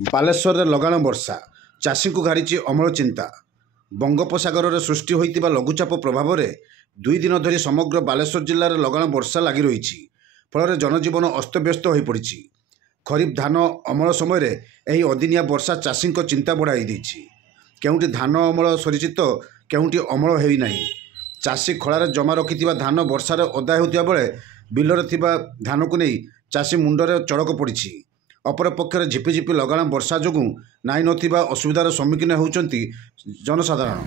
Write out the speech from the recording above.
ବାଲେଶ୍ୱରରେ ଲଗାଣ ବର୍ଷା ଚାଷୀଙ୍କୁ ଘାରିଛି ଅମଳ ଚିନ୍ତା। ବଙ୍ଗୋପସାଗରରେ ସୃଷ୍ଟି ହୋଇଥିବା ଲଘୁଚାପ ପ୍ରଭାବରେ 2 ଦିନ ଧରି ସମଗ୍ର ବାଲେଶ୍ୱର ଜିଲ୍ଲାରେ ଲଗାଣ ବର୍ଷା ଲାଗି ରହିଛି। ଫଳରେ ଜନଜୀବନ ଅସ୍ତବ୍ୟସ୍ତ ହୋଇପଡ଼ିଛି। ଖରିଫ ଧାନ ଅମଳ ସମୟରେ ଏହି ଅଦିନିଆ ବର୍ଷା ଚାଷୀଙ୍କ ଚିନ୍ତା ବଢ଼ାଇ ଦେଇଛି। କେଉଁଠି ଧାନ ଅମଳ ସରିଛି ତ କେଉଁଠି ଅମଳ ହୋଇନାହିଁ। ଚାଷୀ ଖଳାରେ ଜମା ରଖିଥିବା ଧାନ ବର୍ଷାରେ ଓଦା ହେଉଥିବା ବେଳେ ବିଲରେ ଥିବା ଧାନକୁ ନେଇ ଚାଷୀ ମୁଣ୍ଡରେ ଚଡ଼କ ପଡ଼ିଛି। ଅପରପକ୍ଷରେ ଝିପିଝିପି ଲଗାଣ ବର୍ଷା ଯୋଗୁଁ ନାହିଁ ନଥିବା ଅସୁବିଧାର ସମ୍ମୁଖୀନ ହେଉଛନ୍ତି ଜନସାଧାରଣ।